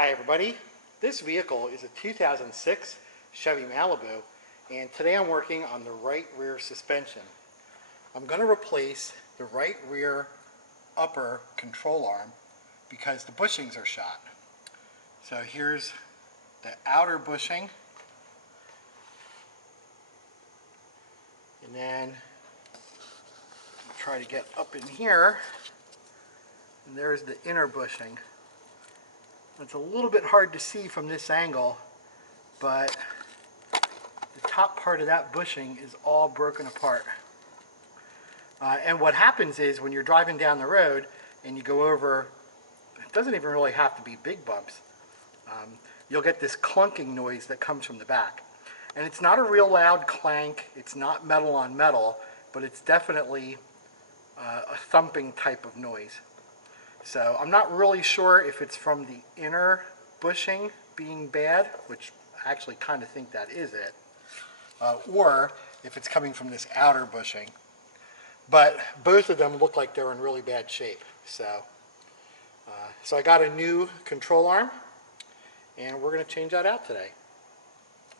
Hi everybody, this vehicle is a 2006 Chevy Malibu, and today I'm working on the right rear suspension. I'm going to replace the right rear upper control arm because the bushings are shot. So here's the outer bushing, and then try to get up in here, and there's the inner bushing. It's a little bit hard to see from this angle, but the top part of that bushing is all broken apart. And what happens is when you're driving down the road and you go over, it doesn't even really have to be big bumps, you'll get this clunking noise that comes from the back. And it's not a real loud clank, it's not metal on metal, but it's definitely a thumping type of noise. So I'm not really sure if it's from the inner bushing being bad, which I actually kind of think that is it, or if it's coming from this outer bushing. But both of them look like they're in really bad shape. So I got a new control arm, and we're going to change that out today.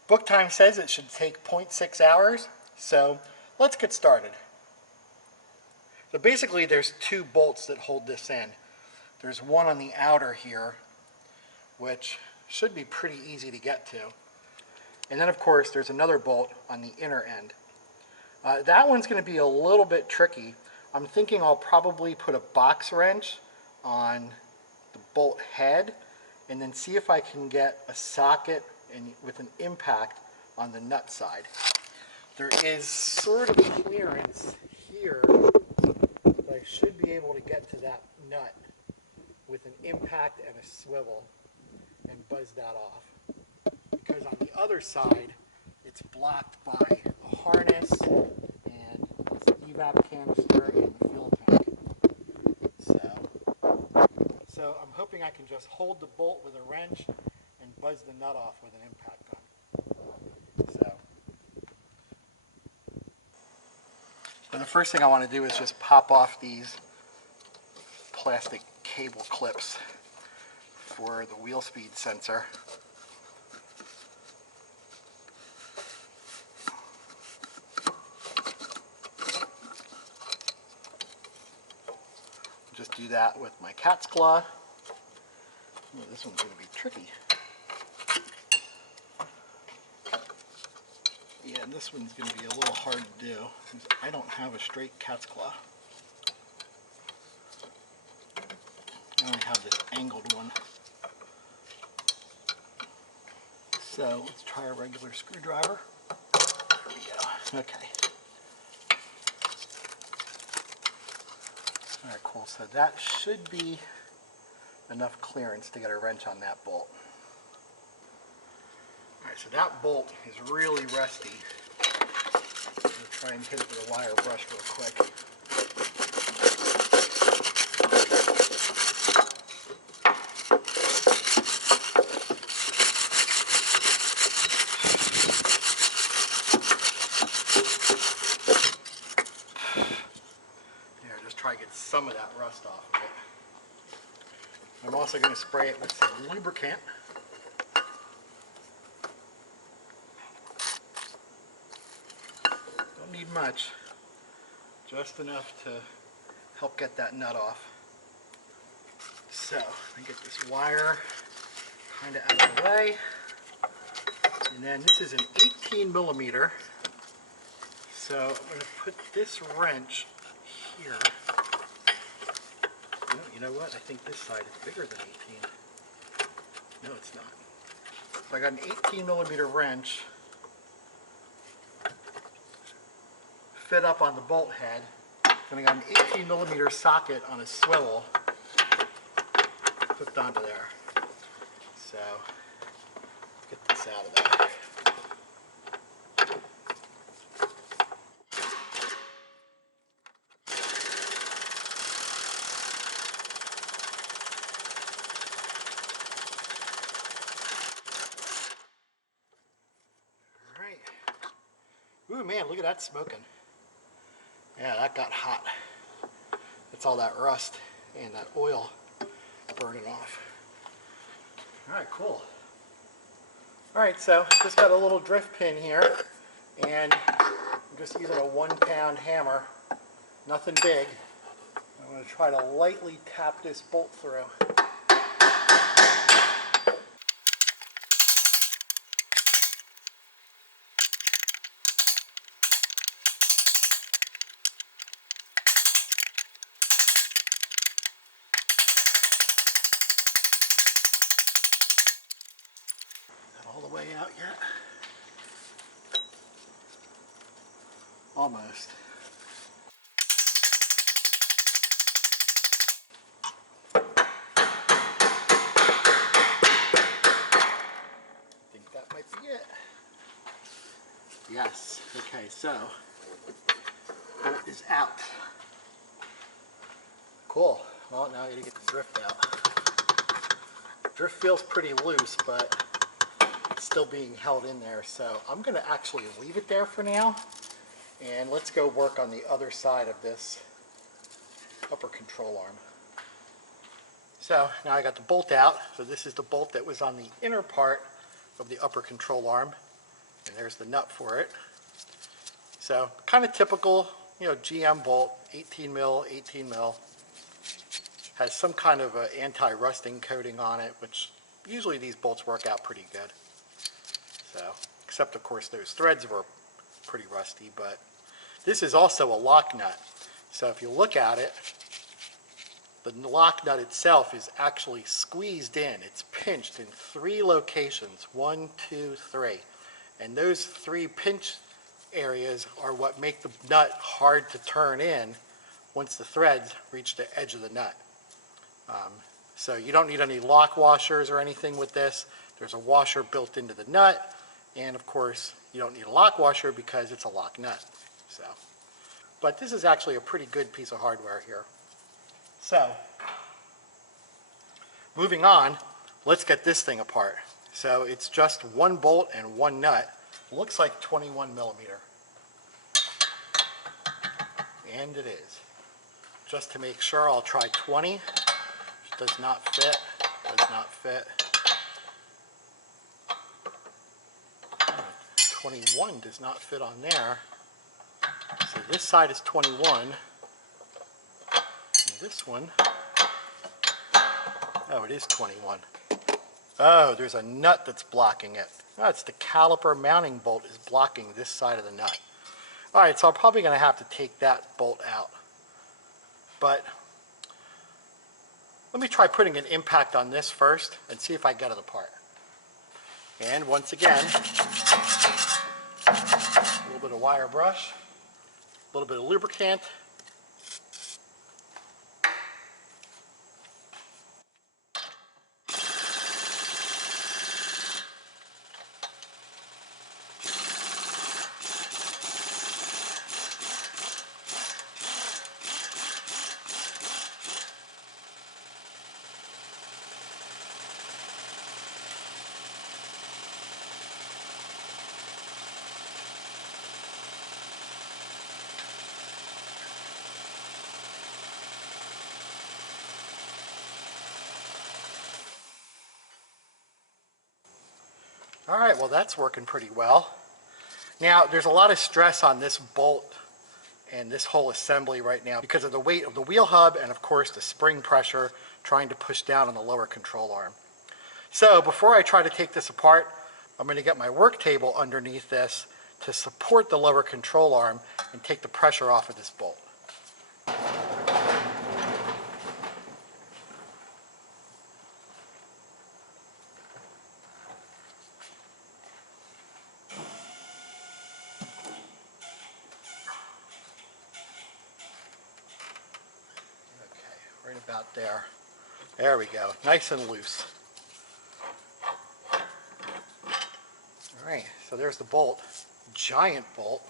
Book time says it should take 0.6 hours, so let's get started. So basically there's two bolts that hold this in. There's one on the outer here, which should be pretty easy to get to. And then of course there's another bolt on the inner end. That one's going to be a little bit tricky. I'm thinking I'll probably put a box wrench on the bolt head and then see if I can get a socket with an impact on the nut side. There is sort of clearance here, but I should be able to get to that nut with an impact and a swivel and buzz that off. Because on the other side, it's blocked by a harness and this evap canister and the fuel tank. So I'm hoping I can just hold the bolt with a wrench and buzz the nut off with an impact gun. So the first thing I want to do is just pop off these plastic cable clips for the wheel speed sensor. Just do that with my cat's claw. Oh, this one's going to be tricky. Yeah, and this one's going to be a little hard to do because I don't have a straight cat's claw. I only have this angled one. So let's try a regular screwdriver. There we go. Okay. Alright, cool. So that should be enough clearance to get a wrench on that bolt. Alright, so that bolt is really rusty. I'm going to try and hit it with a wire brush real quick. Try to get some of that rust off of it. I'm also going to spray it with some lubricant. Don't need much, just enough to help get that nut off. So let me get this wire kind of out of the way. And then this is an 18 millimeter. So I'm going to put this wrench here. You know what? I think this side is bigger than 18. No, it's not. So I got an 18 millimeter wrench fit up on the bolt head. Then I got an 18 millimeter socket on a swivel hooked onto there. So get this out of there. Ooh man, look at that smoking. Yeah, that got hot. That's all that rust and that oil burning off. All right, cool. All right, so just got a little drift pin here, and I'm just using a 1-pound hammer, nothing big. I'm going to try to lightly tap this bolt through. Not all the way out yet. Almost. I think that might be it. Yes. Okay, so bolt is out. Cool. Well, now I gotta get the drift out. Drift feels pretty loose, but it's still being held in there. So I'm gonna actually leave it there for now, and let's go work on the other side of this upper control arm. So now I got the bolt out. So this is the bolt that was on the inner part of the upper control arm, and there's the nut for it. So kind of typical, GM bolt, 18 mil, 18 mil. Has some kind of a anti-rusting coating on it, which usually these bolts work out pretty good. So, except of course those threads were pretty rusty, but this is also a lock nut. So if you look at it, the lock nut itself is actually squeezed in. It's pinched in 3 locations, 1, 2, 3. And those 3 pinch areas are what make the nut hard to turn in once the threads reach the edge of the nut. So you don't need any lock washers or anything with this. There's a washer built into the nut, and of course you don't need a lock washer because it's a lock nut. So, but this is actually a pretty good piece of hardware here. So, moving on, let's get this thing apart. So it's just 1 bolt and 1 nut. Looks like 21 millimeter. And it is. Just to make sure, I'll try 20. Does not fit. Does not fit. 21 does not fit on there. So this side is 21. And this one, oh, it is 21. Oh, there's a nut that's blocking it. Oh, it's the caliper mounting bolt is blocking this side of the nut. All right, so I'm probably going to have to take that bolt out. But let me try putting an impact on this first and see if I get it apart. And once again, a little bit of wire brush, a little bit of lubricant. All right, well that's working pretty well. Now there's a lot of stress on this bolt and this whole assembly right now because of the weight of the wheel hub and of course the spring pressure trying to push down on the lower control arm. So before I try to take this apart, I'm going to get my work table underneath this to support the lower control arm and take the pressure off of this bolt. Right about there. There we go. Nice and loose. All right, so there's the bolt. Giant bolt.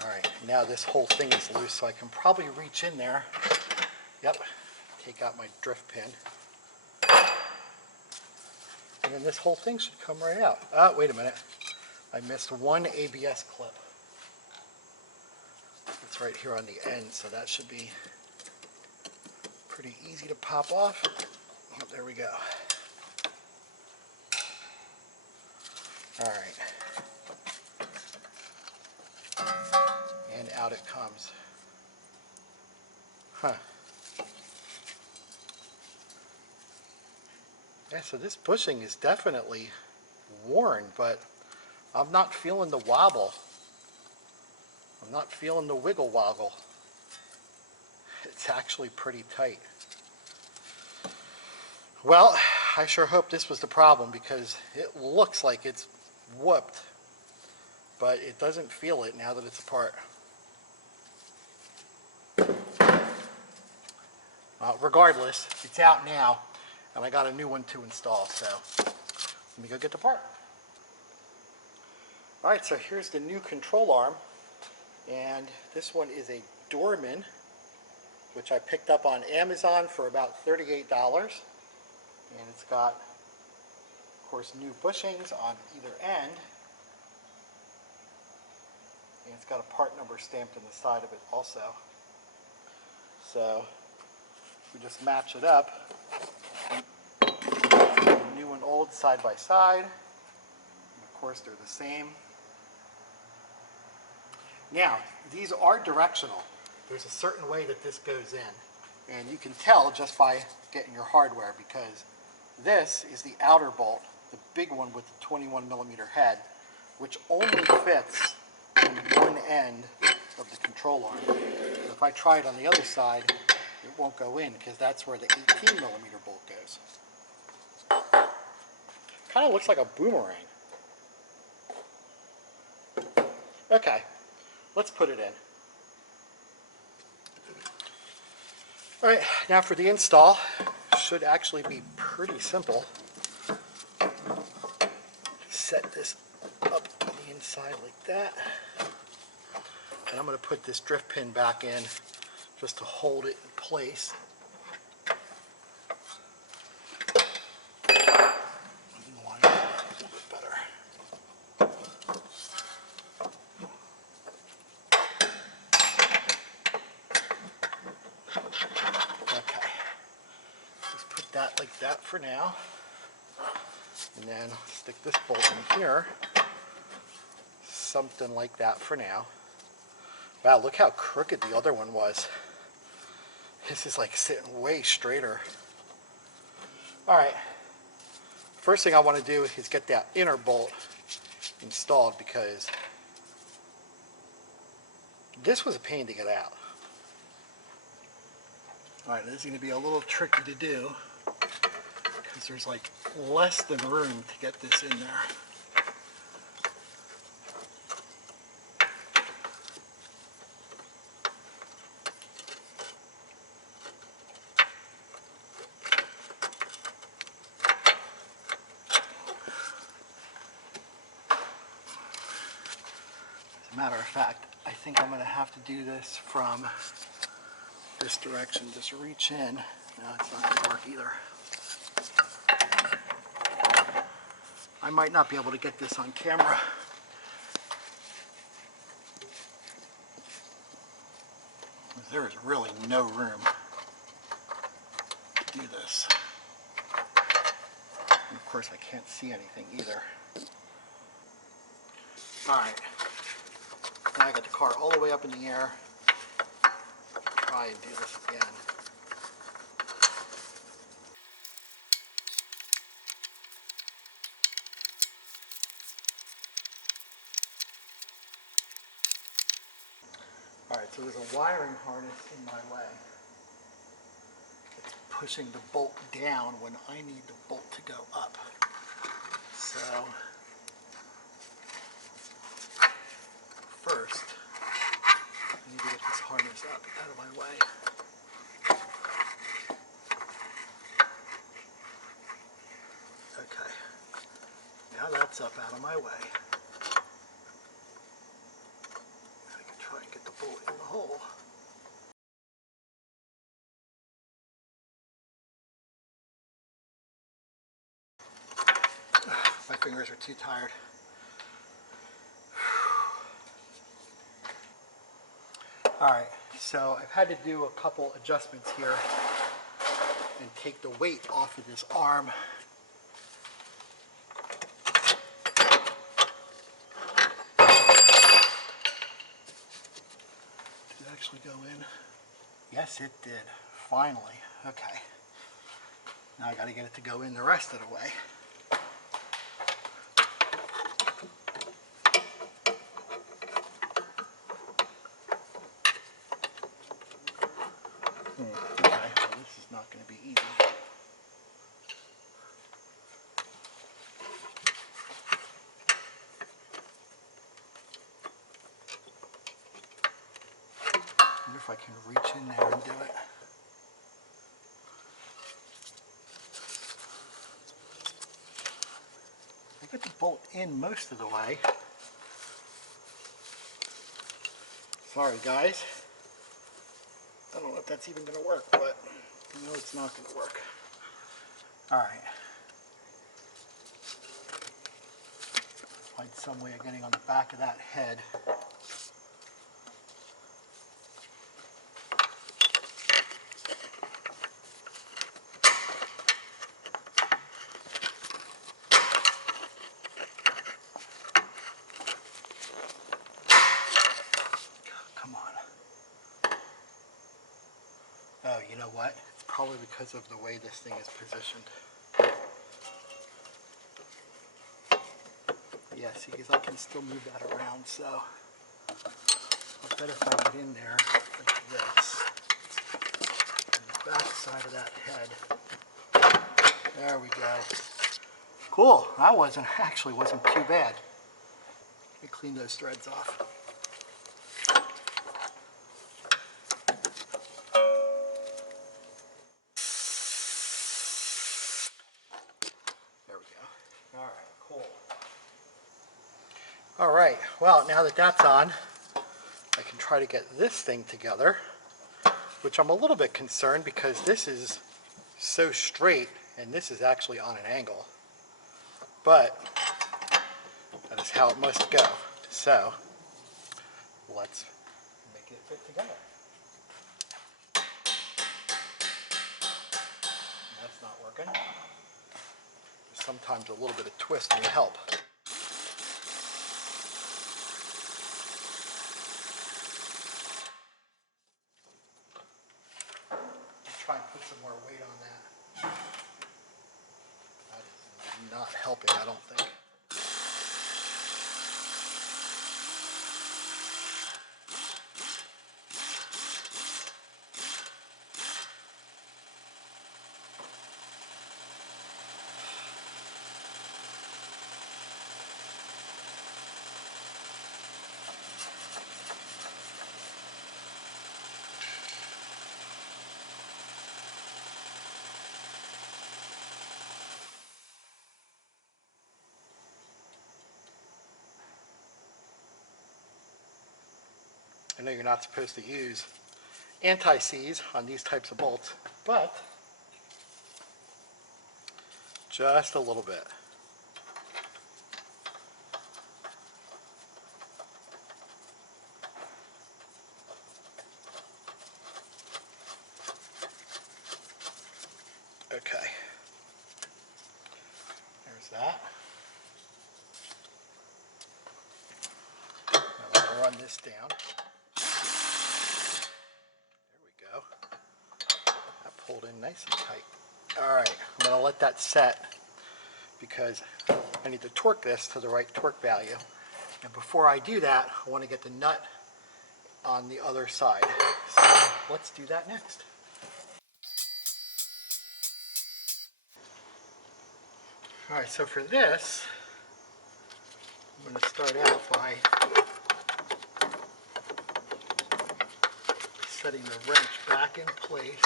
All right, now this whole thing is loose, so I can probably reach in there. Yep, take out my drift pin. And then this whole thing should come right out. Oh, wait a minute. I missed 1 ABS clip. It's right here on the end, so that should be pretty pretty easy to pop off. Oh, there we go. All right. And out it comes. Huh. Yeah, so this bushing is definitely worn, but I'm not feeling the wobble. I'm not feeling the wiggle woggle. It's actually pretty tight. Well, I sure hope this was the problem because it looks like it's whooped, but it doesn't feel it now that it's apart. Regardless, it's out now, and I got a new one to install, so let me go get the part. Alright, so here's the new control arm, and this one is a Dorman, which I picked up on Amazon for about $38, and it's got, of course, new bushings on either end, and it's got a part number stamped on the side of it also. So we just match it up, new and old side by side, and of course they're the same. Now, these are directional. There's a certain way that this goes in, and you can tell just by getting your hardware, because this is the outer bolt, the big one with the 21mm head, which only fits in one end of the control arm. So if I try it on the other side, it won't go in because that's where the 18mm bolt goes. Kind of looks like a boomerang. Okay, let's put it in. Alright, now for the install, should actually be pretty simple. Set this up on the inside like that. And I'm going to put this drift pin back in just to hold it in place. One a little bit better. Okay, just put that like that for now. And then stick this bolt in here. Something like that for now. Wow, look how crooked the other one was. This is like sitting way straighter. Alright, first thing I want to do is get that inner bolt installed because this was a pain to get out. Alright, this is going to be a little tricky to do because there's like less than room to get this in there. Matter of fact, I think I'm going to have to do this from this direction. Just reach in. No, it's not going to work either. I might not be able to get this on camera. There is really no room to do this. And of course, I can't see anything either. Alright. Now I got the car all the way up in the air. Try and do this again. Alright, so there's a wiring harness in my way. It's pushing the bolt down when I need the bolt to go up. So, first, I need to get this harness up out of my way. Okay, now that's up out of my way. I can try and get the bolt in the hole. My fingers are too tired. Alright, so I've had to do a couple adjustments here take the weight off of this arm. Did it actually go in? Yes, it did. Finally. Okay. Now I got to get it to go in the rest of the way. Okay, well, this is not going to be easy. I wonder if I can reach in there and do it. I get the bolt in most of the way. Sorry guys. I don't know if that's even going to work, but I know it's not going to work. Alright. Find some way of getting on the back of that head. Come on. Oh, you know what? It's probably because of the way this thing is positioned. Yeah, see, because I can still move that around, so I bet if I get in there like this, and the back side of that head, there we go. Cool, that actually wasn't too bad. Let me clean those threads off. There we go. All right, cool. All right, well, now that that's on, I can try to get this thing together, which I'm a little bit concerned because this is so straight and this is actually on an angle. But that is how it must go. So let's make it fit together. That's not working. Sometimes a little bit of twist will help. Try and put some more weight on that. That is not helping, I don't think. I know you're not supposed to use anti-seize on these types of bolts, but just a little bit. Okay, there's that. Now I'm going to run this down. There we go. That pulled in nice and tight. All right, I'm going to let that set because I need to torque this to the right torque value. And before I do that, I want to get the nut on the other side. So let's do that next. All right, so for this, I'm going to start out by setting the wrench back in place.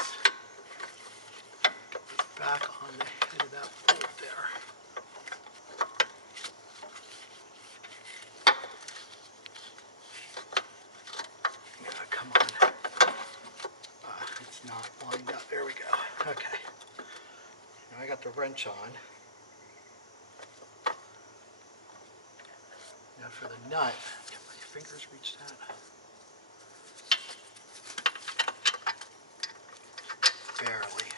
Get this back on the head of that bolt there. Come on. It's not lined up. There we go. Okay. Now I got the wrench on. Now for the nut, can my fingers reach that? Barely.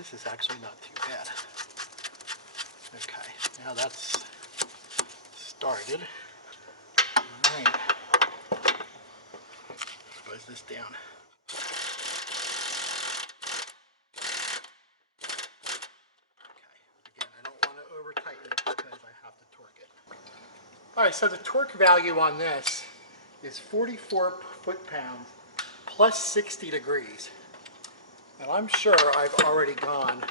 this is actually not too bad. Okay, now that's started. All right. Buzz this down. Again, I don't want to over tighten it because I have to torque it. Alright, so the torque value on this is 44 foot-pounds plus 60 degrees. And I'm sure I've already gone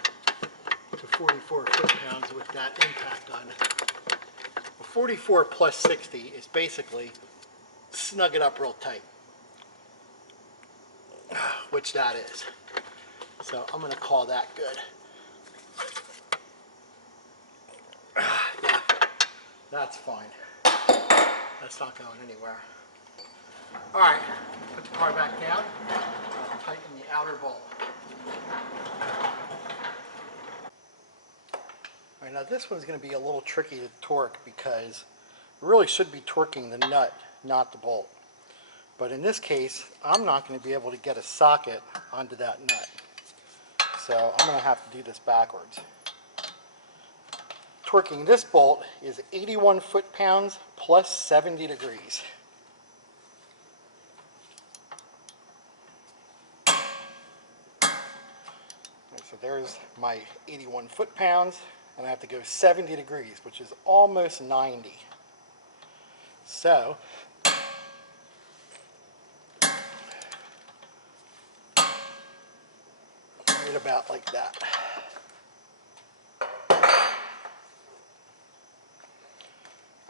to 44 foot-pounds with that impact on it. 44 plus 60 is basically snug it up real tight, which that is. So I'm going to call that good. Yeah, that's fine. That's not going anywhere. All right, put the car back down. I'll tighten the outer bolt. All right, now this one's going to be a little tricky to torque because you really should be torquing the nut, not the bolt. But in this case, I'm not going to be able to get a socket onto that nut. So I'm going to have to do this backwards. Torquing this bolt is 81 foot-pounds plus 70 degrees. So there's my 81 foot-pounds, and I have to go 70 degrees, which is almost 90. So, right about like that.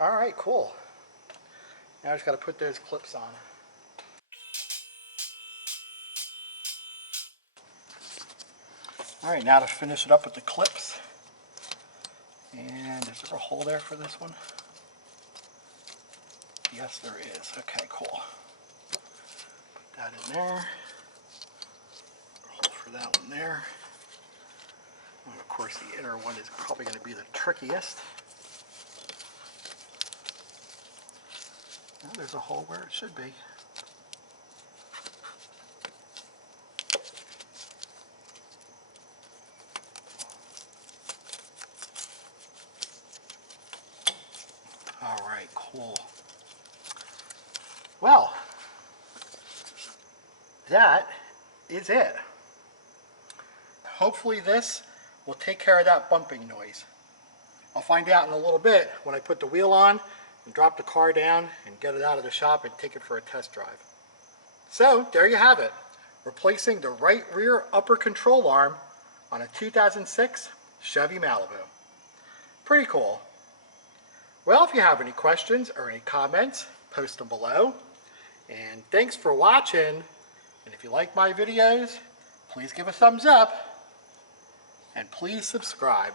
All right, cool. Now I just got to put those clips on. All right, now to finish it up with the clips. And is there a hole there for this one? Yes, there is. Okay, cool. Put that in there. Hole for that one there. And of course, the inner one is probably going to be the trickiest. Well, there's a hole where it should be. All right, cool. Well, that is it. Hopefully this will take care of that bumping noise. I'll find out in a little bit when I put the wheel on and drop the car down and get it out of the shop and take it for a test drive. So there you have it, replacing the right rear upper control arm on a 2006 Chevy Malibu. Pretty cool. Well, if you have any questions or any comments, post them below. And thanks for watching. And if you like my videos, please give a thumbs up and please subscribe.